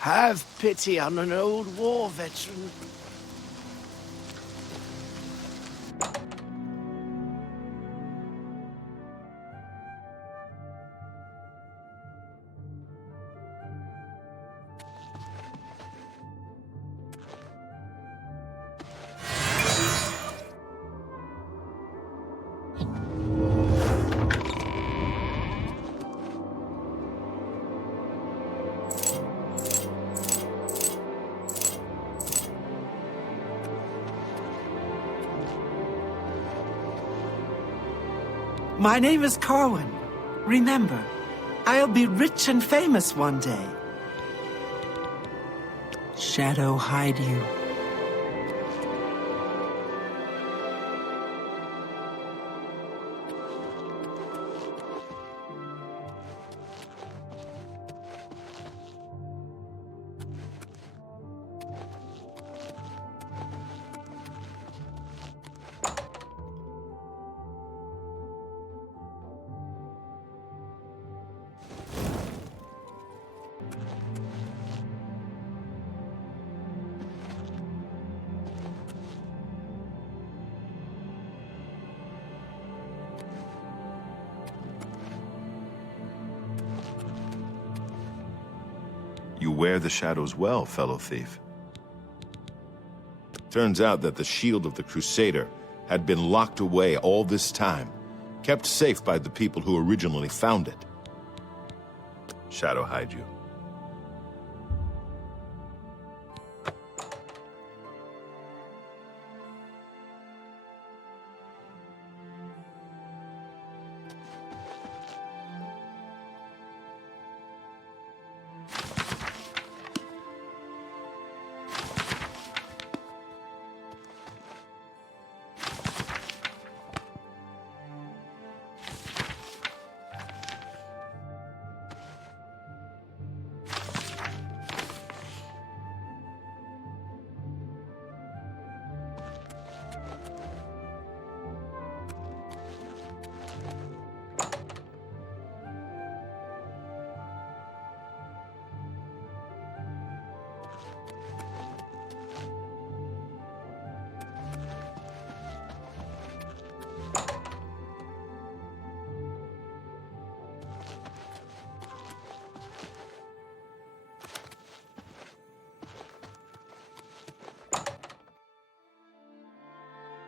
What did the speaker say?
Have pity on an old war veteran. My name is Corwin. Remember, I'll be rich and famous one day. Shadow hide you. You wear the shadows well, fellow thief. Turns out that the shield of the Crusader had been locked away all this time, kept safe by the people who originally found it. Shadow hide you.